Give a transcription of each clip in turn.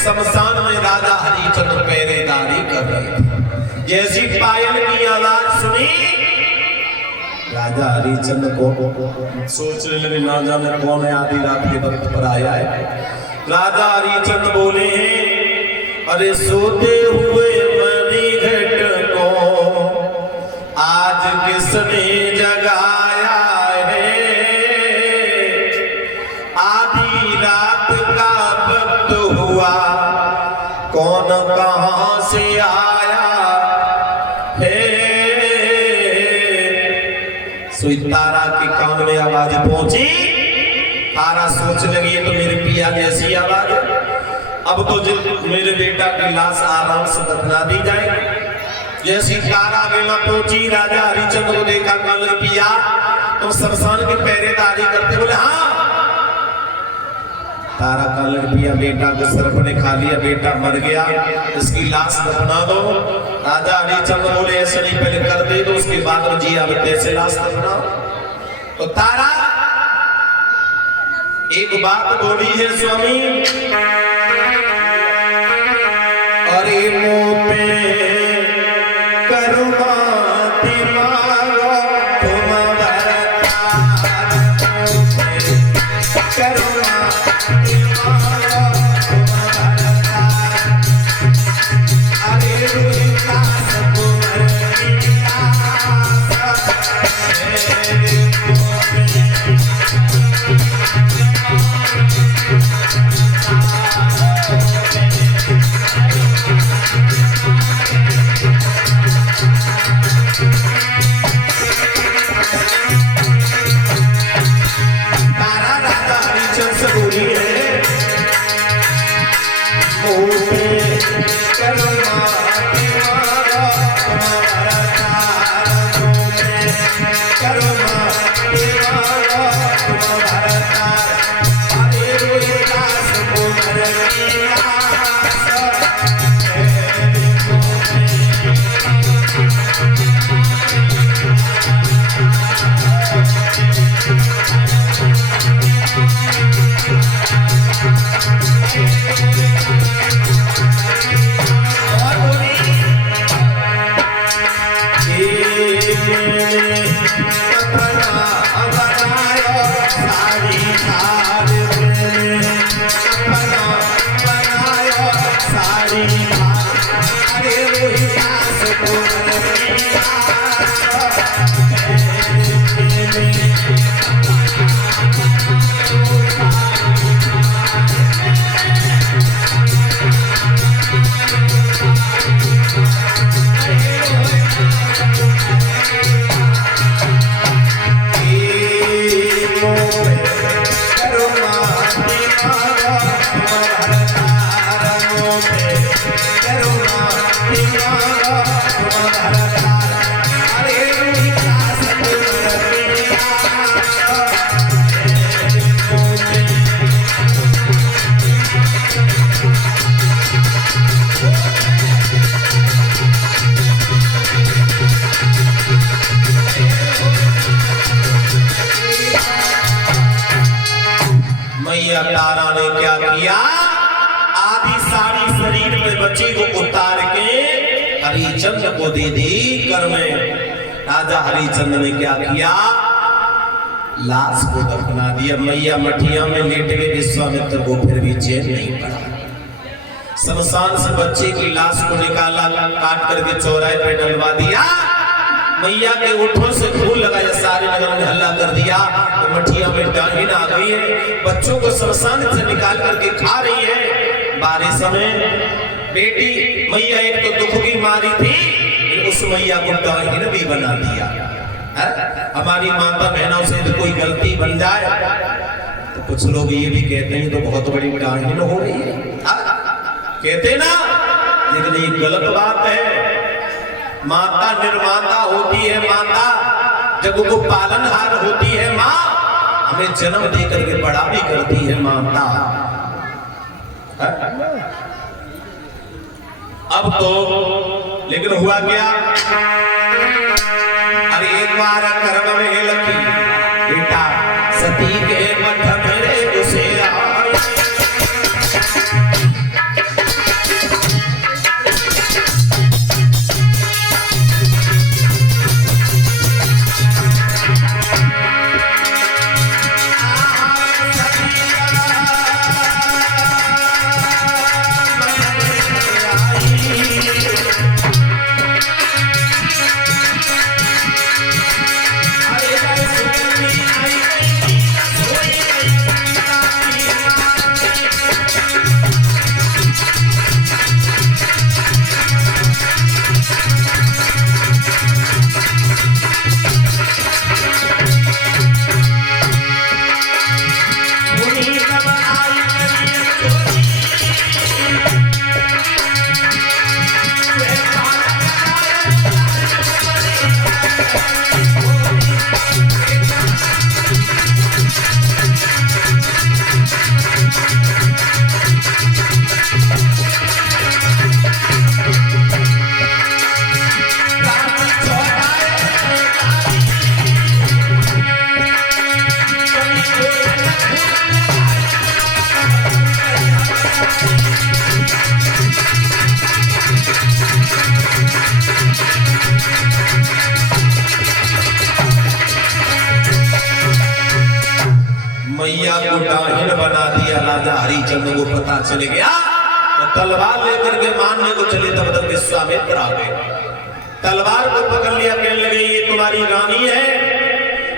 शमशान में राजा हरिचंद्र पहरेदारी कर रहे थे। जैसी पायल की आवाज सुनी, राजा हरिचंद्र को सोचने लगे ना जाने कौन है आधी रात के वक्त पर आया है। राजा हरिचंद्र बोले हैं, अरे सोते हुए मणिघट को आज किसने जगाया है, आधी रात का वक्त हुआ कौन कहां से आया है। सुई तारा के कान में आवाज पहुंची। तारा सोच लगी तो मेरे पिया जैसी आवाज, अब तो मेरे बेटा की लाश आराम से दफना दी जाए। जैसी तारा बेला पहुंची, राजा हरिचंद्र को देखा, कहा पिया तुम शमशान की पहरेदारी करते? बोले हाँ। तारा का पिया बेटा को सर्प ने खा लिया, बेटा मर गया, इसकी लाश दफना दो। राजा हरिचंद्र बोले ऐसे नहीं, पहले कर दे दो, उसके बाद जी अब कैसे लाश दफनाओ। तो तारा एक बात बोली है स्वामी, अरे मुंह पे करुणा दिमागो तुम भरतार, करुणा दिमागो तुम भरतार, अरे रुहिका सकुमार तारा ने क्या किया, आधी साड़ी शरीर में बची को उतार के हरिचंद्र को दे दी कर में। राजा हरिचंद्र ने क्या किया, लाश को दफना दिया। मैया मठिया में लेट गए, विश्वामित्र को फिर भी चैन नहीं पड़ा। शमशान से बच्चे की लाश को निकाला, काट करके चौराहे पे डलवा दिया। मैया के ओठों से फूल लगाया, सारे नगर में हल्ला कर दिया। तो मठिया में डाहिन आ गई है, बच्चों को शमशान से निकाल करके खा रही है। बारिश समय बेटी मैया एक तो दुख की मारी थी, उस मैया को डाहिन भी बना दिया। हमारी माता बहनों से तो कोई गलती बन जाए तो कुछ लोग ये भी कहते हैं तो बहुत बड़ी डाहिन हो रही है, कहते ना, लेकिन ये गलत बात है। माता निर्माता होती है, माता जब वो पालनहार होती है, माँ हमें जन्म दे करके बड़ा भी करती है माता। अब तो लेकिन हुआ क्या, अरे एक बार कर्म में लगी बेटा सती के मठ मेरे उसे मैया को डाहिन बना दिया। राजा हरिचंद्र को पता चल गया तो तलवार लेकर के मारने को चले, तब तक विश्वामित्र आ गए। तलवार को पकड़ लिया, कहने लगे ये तुम्हारी रानी है।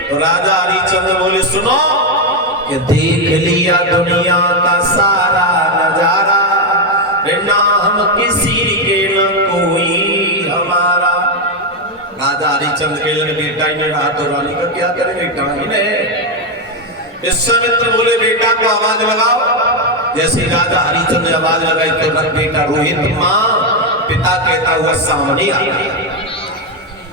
तो राजा हरिचंद्र बोले सुनो कि देख लिया दुनिया का सारा नजारा, ना हम किसी के न कोई हमारा। राजा हरिचंद्र के लिए बेटा ही नहीं रहा तो रानी का क्या करे, बेटा ही नहीं। विश्वामित्र बोले बेटा को आवाज लगाओ। जैसे राजा हरिचंद्र ने आवाज लगाई तो बेटा रोहित मां पिता कहता हुआ सामने आ गया।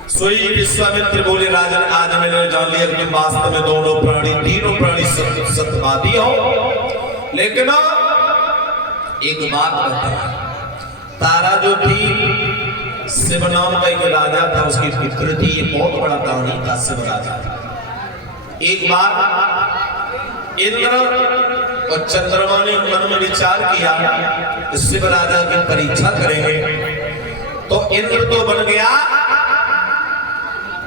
सोई विश्वामित्र बोले राजन आज मैंने जान लिया कि वास्तव में दोनों प्राणी तीनों प्राणी सत्यवादी हो, लेकिन एक बात बताया, तारा जो थी शिव नाम का एक राजा था, उसकी पुत्र थी, ये बहुत बड़ा दानी था शिव राजा। एक बार इंद्र और चंद्रमा ने मन में विचार किया शिव राजा की परीक्षा करेंगे। तो इंद्र तो बन गया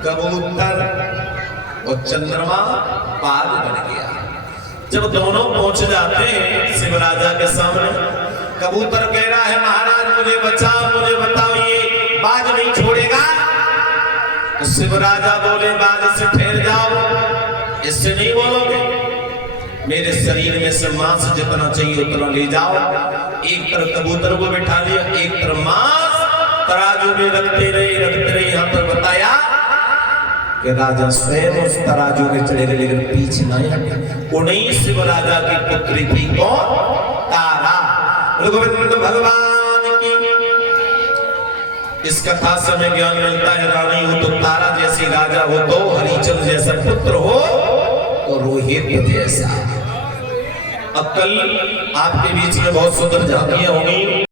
कबूतर और चंद्रमा बाज बन गया। जब दोनों पहुंच जाते हैं शिव राजा के सामने, कबूतर कह रहा है महाराज मुझे बचाओ, मुझे बताओ ये बाज नहीं छोड़ेगा। तो शिव राजा बोले बाज से ठहर जाओ, इससे नहीं बोलोगे, मेरे शरीर में से मांस जितना चाहिए उतना ले जाओ। एक तरफ कबूतर को बिठा लिया, एक तरफ मांस तराजू में रखते रहे। यहाँ पर बताया कि राजा स्वयं उस तराजू में चढ़े रहे, लेकिन पीछे नहीं हटे। उन्हीं शिव राजा की पुत्री थी कौन? तारा। गोविंद भगवान की इस कथा से हमें ज्ञान मिलता है, रानी हो तो तारा जैसी, राजा हो तो हरिचंद्र जैसा, पुत्र हो तो रोहित जैसा। अब कल आपके बीच में बहुत सुंदर झांकियां होंगी।